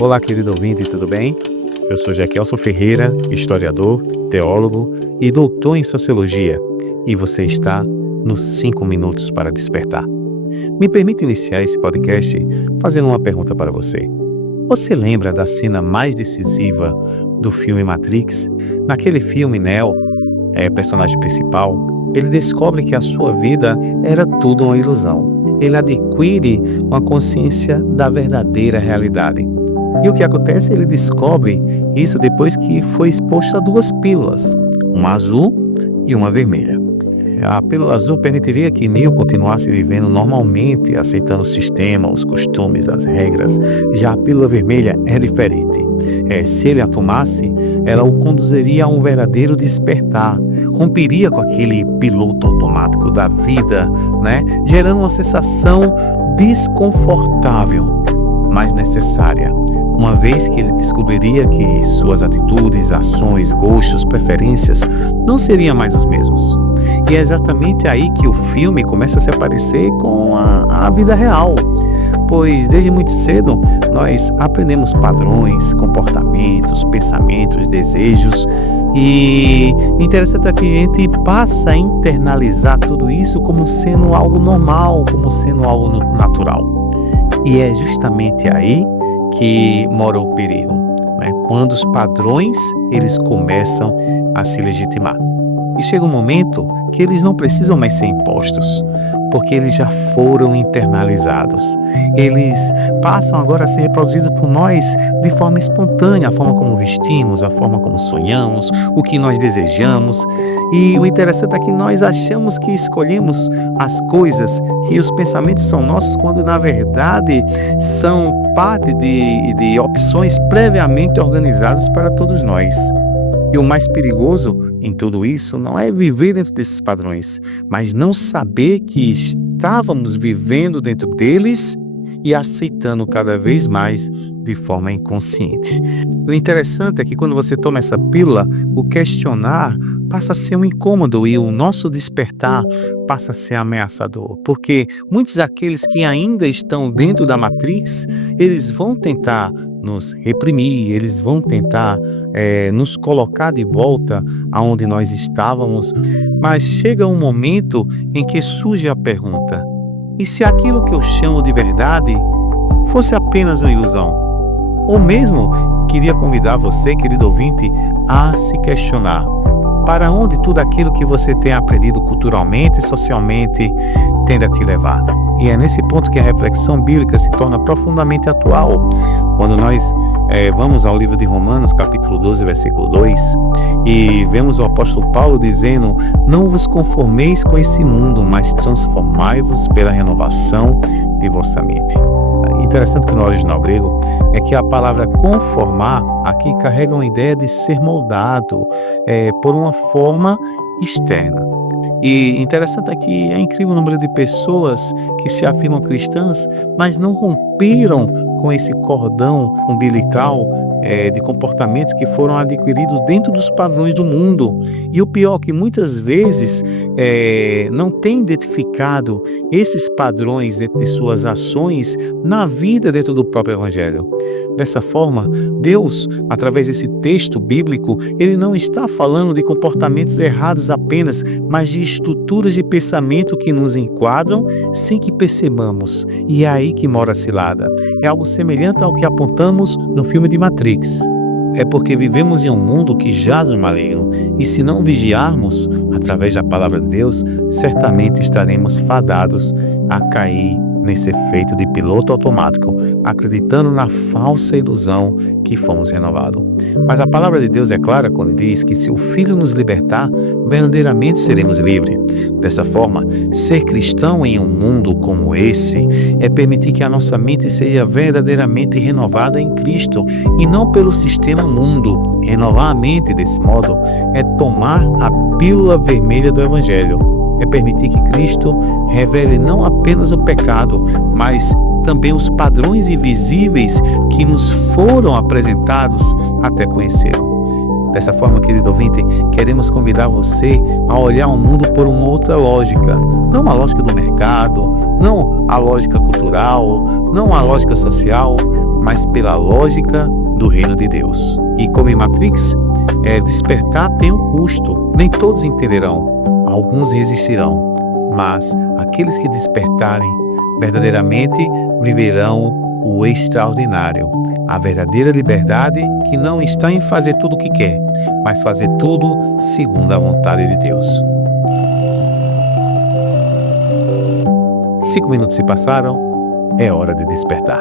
Olá, querido ouvinte, tudo bem? Eu sou Jequielson Ferreira, historiador, teólogo e doutor em sociologia, e você está nos 5 minutos para despertar. Me permite iniciar esse podcast fazendo uma pergunta para você. Você lembra da cena mais decisiva do filme Matrix? Naquele filme, Neo, personagem principal, ele descobre que a sua vida era tudo uma ilusão. Ele adquire uma consciência da verdadeira realidade. E o que acontece? Ele descobre isso depois que foi exposto a 2 pílulas, uma azul e uma vermelha. A pílula azul permitiria que Neo continuasse vivendo normalmente, aceitando o sistema, os costumes, as regras. Já a pílula vermelha é diferente. Se ele a tomasse, ela o conduziria a um verdadeiro despertar, romperia com aquele piloto automático da vida, gerando uma sensação desconfortável, mas necessária, uma vez que ele descobriria que suas atitudes, ações, gostos, preferências não seriam mais os mesmos. E é exatamente aí que o filme começa a se aparecer com a vida real, pois desde muito cedo nós aprendemos padrões, comportamentos, pensamentos, desejos, e interessante é que a gente passa a internalizar tudo isso como sendo algo normal, como sendo algo natural. E é justamente aí que mora o perigo, quando os padrões eles começam a se legitimar. E chega um momento que eles não precisam mais ser impostos, porque eles já foram internalizados. Eles passam agora a ser reproduzidos por nós de forma espontânea, a forma como vestimos, a forma como sonhamos, o que nós desejamos. E o interessante é que nós achamos que escolhemos as coisas e os pensamentos são nossos, quando na verdade são parte de opções previamente organizadas para todos nós. E o mais perigoso em tudo isso não é viver dentro desses padrões, mas não saber que estávamos vivendo dentro deles e aceitando cada vez mais de forma inconsciente. O interessante é que quando você toma essa pílula, o questionar passa a ser um incômodo e o nosso despertar passa a ser ameaçador, porque muitos daqueles que ainda estão dentro da Matrix, eles vão tentar nos reprimir, eles vão tentar nos colocar de volta aonde nós estávamos, mas chega um momento em que surge a pergunta: e se aquilo que eu chamo de verdade fosse apenas uma ilusão? Ou mesmo, queria convidar você, querido ouvinte, a se questionar: para onde tudo aquilo que você tem aprendido culturalmente e socialmente tende a te levar? E é nesse ponto que a reflexão bíblica se torna profundamente atual. Quando nós vamos ao livro de Romanos, capítulo 12, versículo 2, e vemos o apóstolo Paulo dizendo: não vos conformeis com esse mundo, mas transformai-vos pela renovação de vossa mente. Interessante que no original grego é que a palavra conformar aqui carrega uma ideia de ser moldado por uma forma externa. E interessante é que é incrível o número de pessoas que se afirmam cristãs, mas não romperam com esse cordão umbilical de comportamentos que foram adquiridos dentro dos padrões do mundo. E o pior é que muitas vezes não tem identificado esses padrões dentro de suas ações na vida dentro do próprio Evangelho. Dessa forma, Deus, através desse texto bíblico, ele não está falando de comportamentos errados apenas, mas de estruturas de pensamento que nos enquadram sem que percebamos. E é aí que mora a cilada. É algo semelhante ao que apontamos no filme de Matrix. É porque vivemos em um mundo que jaz no maligno, e se não vigiarmos, através da palavra de Deus, certamente estaremos fadados a cair nesse efeito de piloto automático, acreditando na falsa ilusão que fomos renovados. Mas a palavra de Deus é clara quando diz que se o Filho nos libertar, verdadeiramente seremos livres. Dessa forma, ser cristão em um mundo como esse é permitir que a nossa mente seja verdadeiramente renovada em Cristo e não pelo sistema mundo. Renovar a mente desse modo é tomar a pílula vermelha do Evangelho. É permitir que Cristo revele não apenas o pecado, mas também os padrões invisíveis que nos foram apresentados até conhecê-lo. Dessa forma, querido ouvinte, queremos convidar você a olhar o mundo por uma outra lógica. Não a lógica do mercado, não a lógica cultural, não a lógica social, mas pela lógica do reino de Deus. E como em Matrix, despertar tem um custo. Nem todos entenderão, alguns resistirão, mas aqueles que despertarem verdadeiramente viverão o extraordinário, a verdadeira liberdade que não está em fazer tudo o que quer, mas fazer tudo segundo a vontade de Deus. 5 minutos se passaram, é hora de despertar.